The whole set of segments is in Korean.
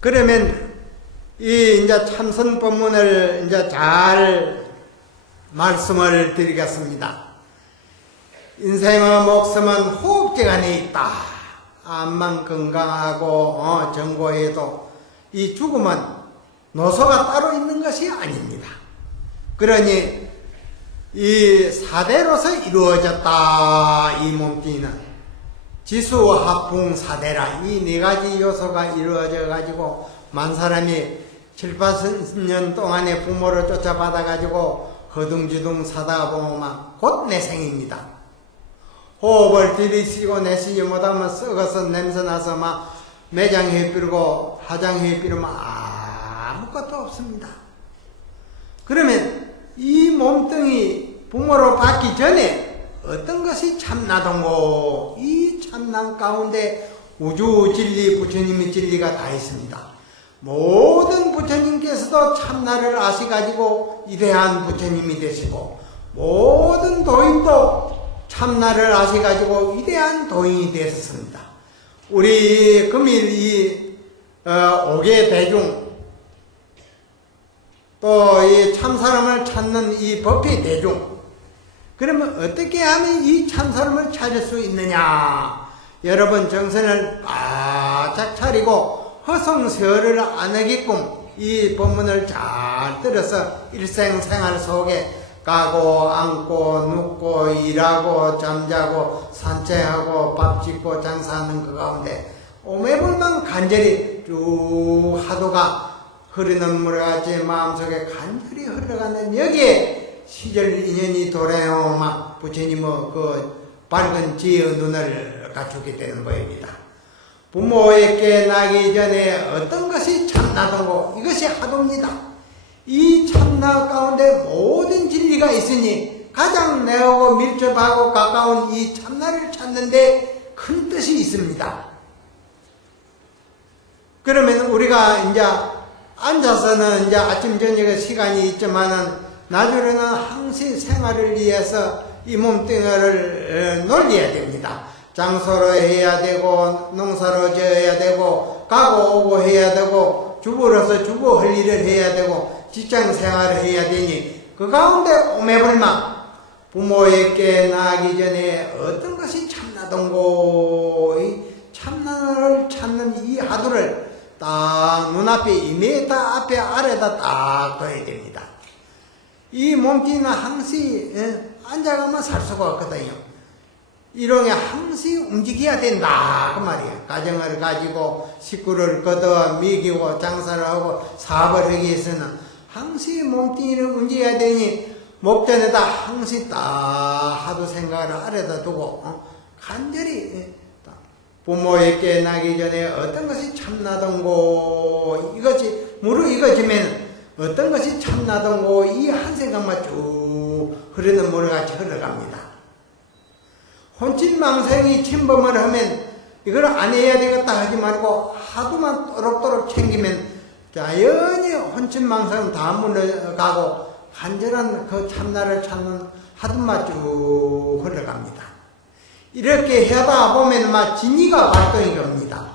그러면 이 이제 참선 법문을 이제 잘 말씀을 드리겠습니다. 인생의 목숨은 호흡기 안에 있다. 암만 건강하고 정고해도 이 죽음은 노소가 따로 있는 것이 아닙니다. 그러니 이 사대로서 이루어졌다. 이 몸뚱이는 지수, 합풍, 사대라 이 네 가지 요소가 이루어져 가지고 만 사람이 7, 80년 동안에 부모를 쫓아받아 가지고 허둥지둥 사다가 보면 곧 내생입니다. 호흡을 들이쉬고 내쉬지 못하면 썩어서 냄새나서 막 매장해 삐르고 화장해 삐르면 아무것도 없습니다. 그러면 이 몸뚱이 부모로 받기 전에 어떤 것이 참나던고? 이 참나 가운데 우주 진리, 부처님의 진리가 다 있습니다. 모든 부처님께서도 참나를 아시가지고 위대한 부처님이 되시고, 모든 도인도 참나를 아시가지고 위대한 도인이 되셨습니다. 우리 금일 이 옥의 대중, 또 이 참사람을 찾는 이 법의 대중, 그러면 어떻게 하면 이 참사람을 찾을 수 있느냐? 여러분 정신을 바짝 차리고 허송세월을 안 하게끔 이 법문을 잘 들어서 일생생활 속에 가고 앉고 눕고 일하고 잠자고 산책하고 밥 짓고 장사하는 그 가운데 오매불만 간절히 쭉 하도가 흐르는 물같이 마음속에 간절히 흘러가는 여기에 시절 인연이 돌아요 막 부처님의 그 밝은 지혜의 눈을 갖추게 되는 것입니다. 부모에게 나기 전에 어떤 것이 참나도고 이것이 하도입니다. 이 참나 가운데 모든 진리가 있으니 가장 내하고 밀접하고 가까운 이 참나를 찾는데 큰 뜻이 있습니다. 그러면 우리가 이제 앉아서는 이제 아침 저녁에 시간이 있지만은 나중에는 항시 생활을 위해서 이 몸뚱이를 놀려야 됩니다. 장소로 해야 되고 농사로 지어야 되고 가고 오고 해야 되고 주부로서 주부 할 일을 해야 되고 직장 생활을 해야 되니 그 가운데 오매불망 부모에게 나가기 전에 어떤 것이 참나던고 이 참나를 찾는 이 하두를 딱 눈앞에 2m 앞에 아래다 딱 둬야 됩니다. 이 몸뚱이는 항시 앉아가면 살 수가 없거든요. 일용에 항시 움직여야 된다 그 말이에요. 가정을 가지고 식구를 거둬 먹이고 장사를 하고 사업을 하기 위해서는 항시 몸뚱이를 움직여야 되니 목전에다 항시 딱 하도 생각을 아래다 두고 간절히 부모에게 나기 전에 어떤 것이 참나던고 이것이 무릇 이것이면 어떤 것이 참나던고 이 한 생각만 쭉 흐르는 물같이 흘러갑니다. 혼친망생이 침범을 하면 이걸 안 해야 되겠다 하지 말고 하도만 또록또록 챙기면 자연히 혼친망생은 다 물러가고 간절한 그 참나를 찾는 하도만 쭉 흘러갑니다. 이렇게 하다 보면 막 진리가 발동이 겁니다.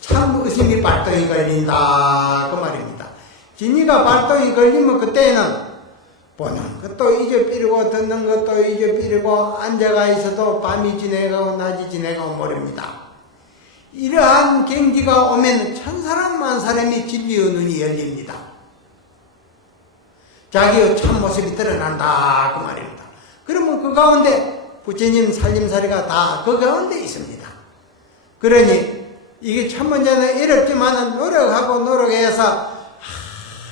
참 의심이 발동이 걸린다 그 말입니다. 진리가 발동이 걸리면 그때는 보는 것도 잊어버리고 듣는 것도 잊어버리고 앉아가 있어도 밤이 지내가고 낮이 지내가고 모릅니다. 이러한 경지가 오면 천사람 만사람이 진리의 눈이 열립니다. 자기의 참모습이 드러난다 그 말입니다. 그러면 그 가운데 부처님 살림살이가 다 그 가운데 있습니다. 그러니 이게 첫 번째는 어렵지만 노력하고 노력해서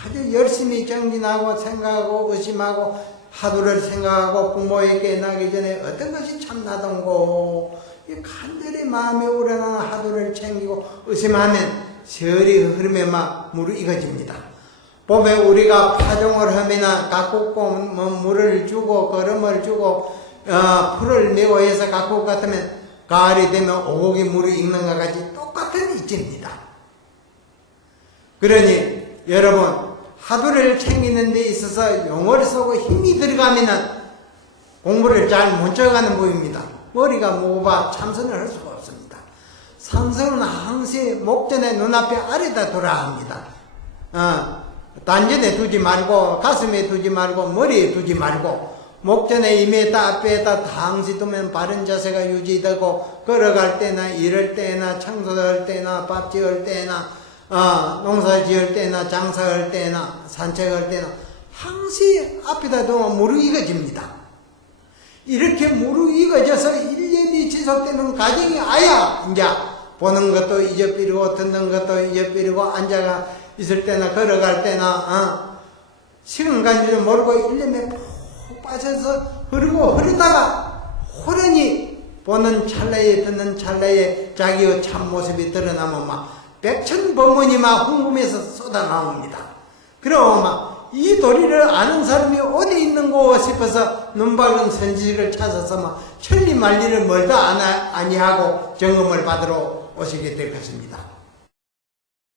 아주 열심히 정진하고 생각하고 의심하고 하루를 생각하고 부모에게 나기 전에 어떤 것이 참나던고 간절히 마음에 우러나는 하루를 챙기고 의심하면 세월이 흐르면 막 물이 익어집니다. 봄에 우리가 파종을 하면 가꾸고 물을 주고 거름을 주고 풀을 내고 해서 가꾸고 같으면 가을이 되면 오곡이 물이 익는 것 같이 똑같은 이치입니다. 그러니 여러분 하두를 챙기는 데 있어서 용어를 쓰고 힘이 들어가면은 공부를 잘 못 쳐가는 법입니다. 머리가 무거워 참선을 할 수가 없습니다. 산성은 항시 목전의 눈앞에 아래다 두라 합니다. 단전에 두지 말고 가슴에 두지 말고 머리에 두지 말고 목전에 2m 앞에다 항시 두면 바른 자세가 유지되고 걸어갈 때나 일할 때나 청소할 때나 밥 지을 때나 농사 지을 때나 장사할 때나 산책할 때나 항시 앞에다 두면 무르익어집니다. 이렇게 무르익어져서 1년이 지속되는 과정이 아야 이제 보는 것도 잊어버리고 듣는 것도 잊어버리고 앉아가 있을 때나 걸어갈 때나 시간 가는 줄 모르고 1년에 푹 빠져서 흐르다가 호련히 보는 찰나에 듣는 찰나에 자기의 참모습이 드러나면 막 백천범원이 막 궁금해서 쏟아나옵니다. 그럼 막 이 도리를 아는 사람이 어디 있는고 싶어서 눈박은 선지식을 찾아서 막 천리만리를 멀다 아니하고 점검을 받으러 오시게 될 것입니다.